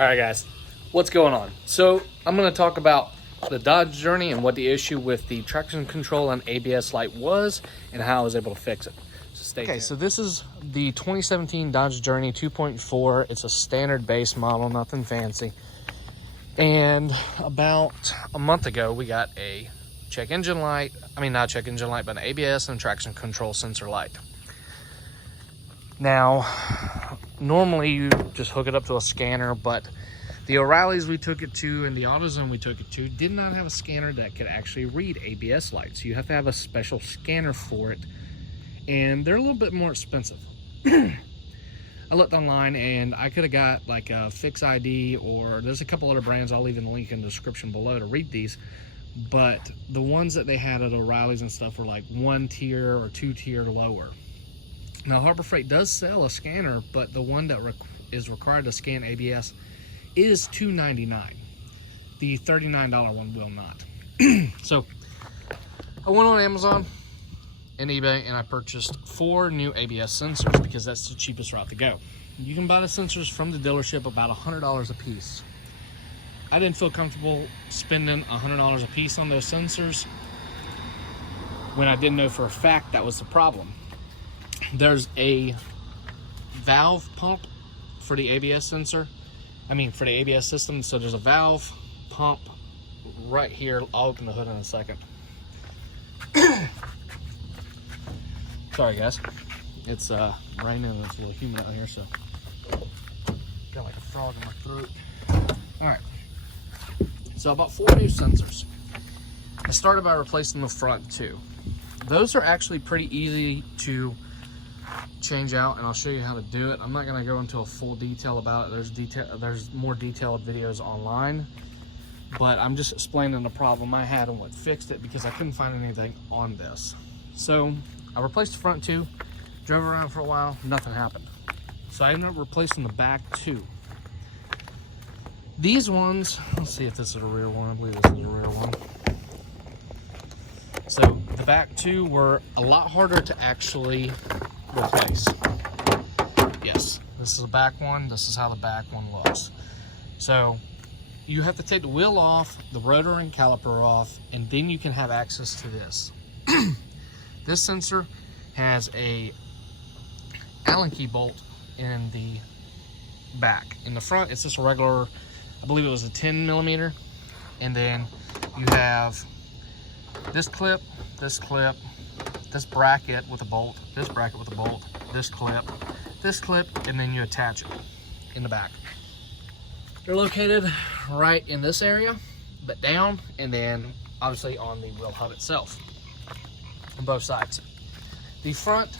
All right, guys, what's going on? So I'm going to talk about the Dodge Journey and what the issue with the traction control and ABS light was and how I was able to fix it. So stay tuned. So this is the 2017 Dodge Journey 2.4. It's a standard base model, nothing fancy. And about a month ago, we got a check engine light. I mean, not check engine light, but an ABS and traction control sensor light. Now, normally you just hook it up to a scanner, but the O'Reilly's we took it to and the AutoZone we took it to did not have a scanner that could actually read ABS lights. You have to have a special scanner for it, and they're a little bit more expensive. I looked online and I could have got like a Fix ID, or there's a couple other brands, I'll leave in the link in the description below to read these, but the ones that they had at O'Reilly's and stuff were like 1 tier or 2 tier lower. Now, Harbor Freight does sell a scanner, but the one that is required to scan ABS is $2.99. The $39 one will not. So I went on Amazon and eBay and I purchased 4 new ABS sensors because that's the cheapest route to go. You can buy the sensors from the dealership about $100 a piece. I didn't feel comfortable spending $100 a piece on those sensors when I didn't know for a fact that was the problem. There's a valve pump for the ABS sensor. I mean, for the ABS system. So there's a valve pump right here. I'll open the hood in a second. Sorry, guys. It's raining and it's a little humid out here, so got like a frog in my throat. All right. So I bought 4 new sensors. I started by replacing the front 2. Those are actually pretty easy to change out, and I'll show you how to do it. I'm not going to go into a full detail about it. There's more detailed videos online, but I'm just explaining the problem I had and what fixed it because I couldn't find anything on this. So I replaced the front 2, drove around for a while, nothing happened. So I ended up replacing the back 2. These ones, let's see if this is a real one. I believe this is a real one. So the back 2 were a lot harder to actually replace. Yes, this is the back one. This is how the back one looks. So you have to take the wheel off, the rotor and caliper off, and then you can have access to this. This sensor has a Allen key bolt in the back. In the front, it's just a regular, I believe it was a 10 millimeter, and then you have this clip, this bracket with a bolt, this bracket with a bolt, this clip, and then you attach it in the back. They're located right in this area, but down, and then obviously on the wheel hub itself, on both sides. The front,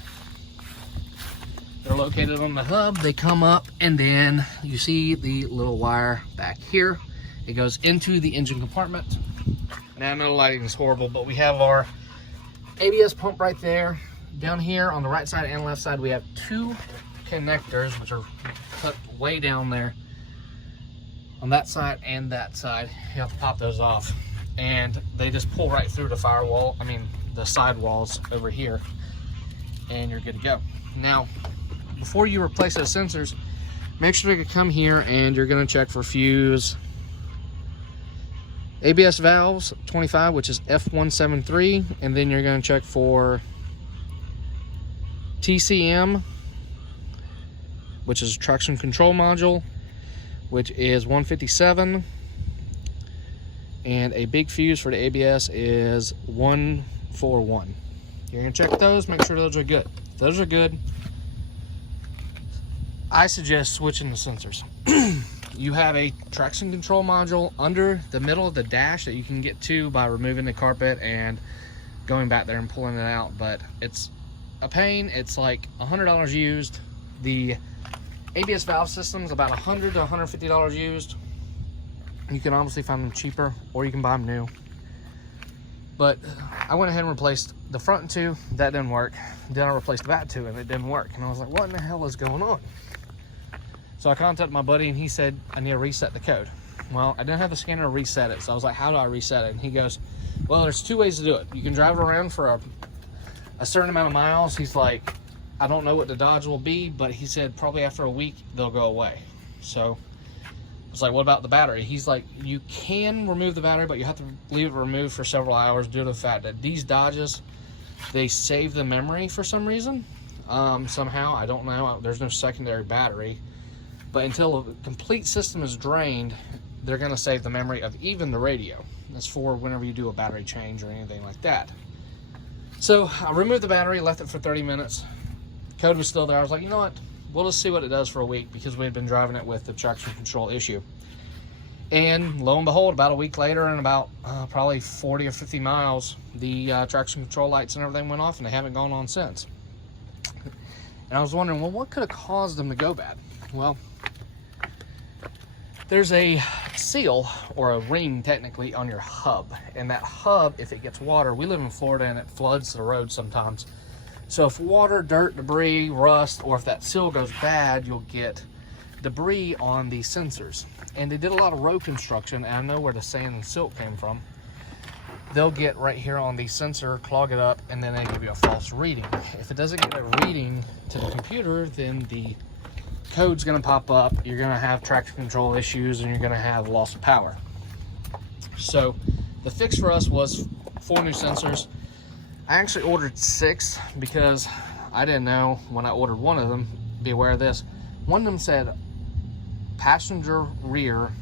they're located on the hub. They come up, and then you see the little wire back here. It goes into the engine compartment. Now, I know the lighting is horrible, but we have our ABS pump right there. Down here on the right side and left side, we have 2 connectors, which are cut way down there. On that side and that side, you have to pop those off. And they just pull right through the firewall, I mean, the side walls over here, and you're good to go. Now, before you replace those sensors, make sure to come here and you're gonna check for fuse, ABS valves 25, which is F173, and then you're going to check for TCM, which is traction control module, which is 157, and a big fuse for the ABS is 141. You're going to check those, make sure those are good. If those are good, I suggest switching the sensors. You have a traction control module under the middle of the dash that you can get to by removing the carpet and going back there and pulling it out, but it's a pain. It's like $100 used. The ABS valve system is about $100 to $150 used. You can obviously find them cheaper, or you can buy them new. But I went ahead and replaced the front 2. That didn't work. Then I replaced the back 2, and it didn't work. And I was like, what in the hell is going on? So I contacted my buddy, and he said, I need to reset the code. Well, I didn't have the scanner to reset it, so I was like, how do I reset it? And he goes, well, there's 2 ways to do it. You can drive it around for a certain amount of miles. He's like, I don't know what the Dodge will be, but he said probably after a week, they'll go away. So It's like, what about the battery? He's like, you can remove the battery, but you have to leave it removed for several hours due to the fact that these Dodges, they save the memory for some reason. Somehow, I don't know. There's no secondary battery. But until a complete system is drained, they're going to save the memory of even the radio. That's for whenever you do a battery change or anything like that. So I removed the battery, left it for 30 minutes. Code was still there. I was like, you know what? We'll just see what it does for a week, because we had been driving it with the traction control issue. And lo and behold, about a week later, and about probably 40 or 50 miles, the traction control lights and everything went off, and they haven't gone on since. And I was wondering, well, what could have caused them to go bad? Well, there's a seal, or a ring technically, on your hub. And that hub, if it gets water, we live in Florida and it floods the road sometimes. So if water, dirt, debris, rust, or if that seal goes bad, you'll get debris on the sensors. And they did a lot of road construction, and I know where the sand and silt came from. They'll get right here on the sensor, clog it up, and then they give you a false reading. If it doesn't get a reading to the computer, then the code's gonna pop up. You're gonna have traction control issues, and you're gonna have loss of power. So the fix for us was 4 new sensors. I actually ordered 6 because I didn't know when I ordered one of them. Be aware of this. One of them said passenger rear,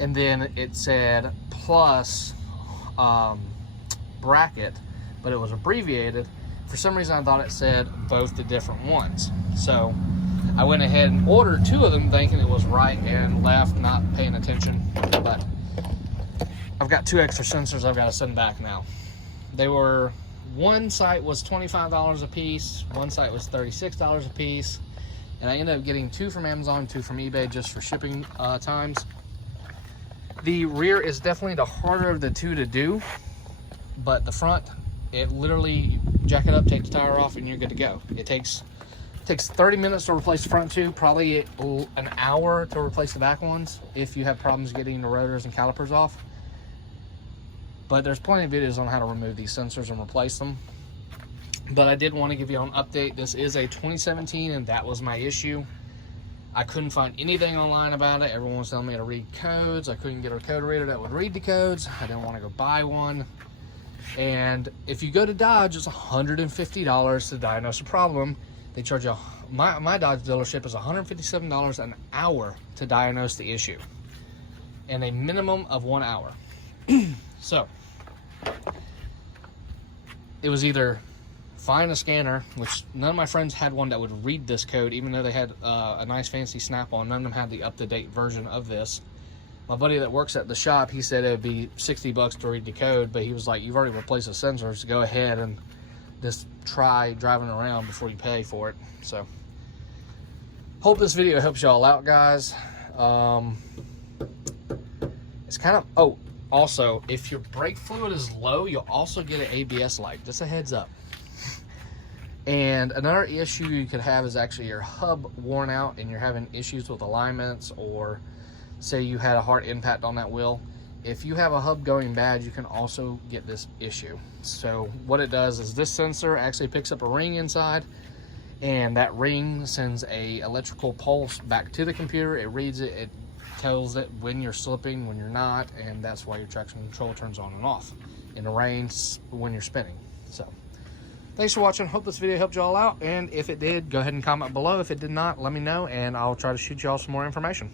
and then it said plus bracket, but it was abbreviated. For some reason I thought it said both the different ones. So I went ahead and ordered 2 of them thinking it was right and left, not paying attention. But I've got 2 extra sensors I've got to send back now. They were, one site was $25 a piece, one site was $36 a piece, and I ended up getting 2 from Amazon, 2 from eBay, just for shipping times. The rear is definitely the harder of the 2 to do, but the front, it literally, jack it up, take the tire off, and you're good to go. It takes 30 minutes to replace the front 2, probably an hour to replace the back ones if you have problems getting the rotors and calipers off. But there's plenty of videos on how to remove these sensors and replace them. But I did want to give you an update. This is a 2017, and that was my issue. I couldn't find anything online about it. Everyone was telling me to read codes. I couldn't get a code reader that would read the codes. I didn't want to go buy one. And if you go to Dodge, it's $150 to diagnose a problem. They charge you, my Dodge dealership is $157 an hour to diagnose the issue, and a minimum of 1 hour. So it was either find a scanner, which none of my friends had one that would read this code, even though they had a nice fancy Snap-on. None of them had the up-to-date version of this. My buddy that works at the shop, he said it would be $60 to read the code, but he was like, you've already replaced the sensors, go ahead and just try driving around before you pay for it. So hope this video helps y'all out, guys. It's kind of, oh, also, if your brake fluid is low, you'll also get an ABS light. Just a heads up. And another issue you could have is actually your hub worn out and you're having issues with alignments, or say you had a hard impact on that wheel. If you have a hub going bad, you can also get this issue. So what it does is this sensor actually picks up a ring inside, and that ring sends a electrical pulse back to the computer. It reads it, it tells it when you're slipping, when you're not, and that's why your traction control turns on and off in the rain when you're spinning. So thanks for watching. Hope this video helped y'all out, and if it did, go ahead and comment below. If it did not, let me know, and I'll try to shoot y'all some more information.